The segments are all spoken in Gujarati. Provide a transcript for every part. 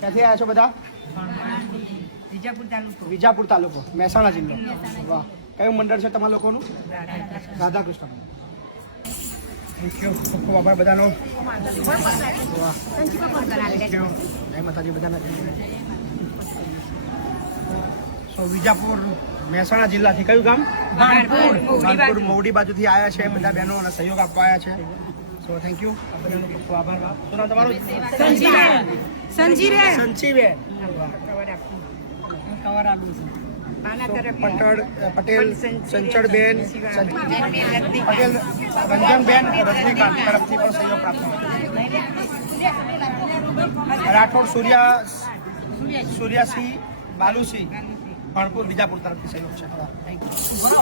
ક્યાંથી આવ્યા છો બધા? વિજાપુર તાલુકો, મહેસાણા જિલ્લો. વાહ, કયું મંડળ છે તમારા લોકોનું? રાધા કૃષ્ણ. થેન્ક યુ, ખૂબ ખૂબ આભાર બધાનો. વાહ, થેન્ક યુ, જય માતાજી બધાના. સો વિજાપુર મહેસાણા જિલ્લાથી કયું ગામ? ભાનપુર મોવડી બાજુથી આવ્યા છે બધા બહેનો અને સહયોગ આપવા આવ્યા છે. સો થેન્ક યુ, બધાનો ખૂબ ખૂબ આભાર. શું નામ તમારું? સંજીબેન. પટેલ સંચળબેન, પટેલ રંજનબેન રજનીકાંત તરફથી પણ સહયોગ પ્રાપ્ત થયો. રાઠોડ સૂર્યાસિંહ બાલુસિંહ ભાણપુર વિજાપુર તરફથી સહયોગ છે.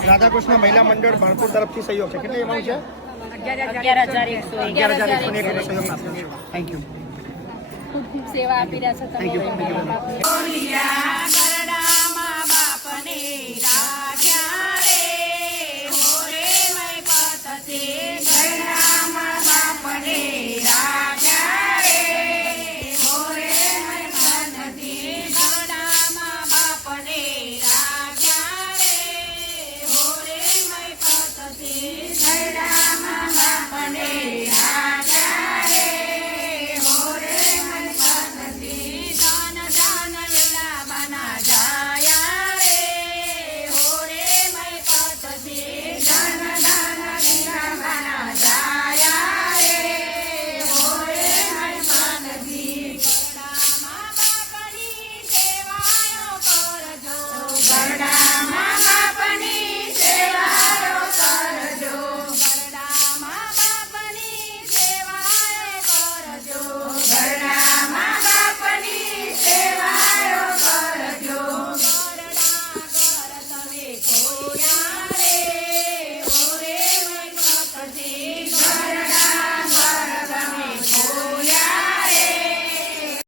રાધાકૃષ્ણ મહિલા મંડળ ભાણપુર તરફથી સહયોગ છે. કેટલી એમાઉન્ટ છે? 11,101 સહયોગ પ્રાપ્ત છે. Thank you. ખૂબ ખૂબ સેવા આપી રહ્યા છો તમે.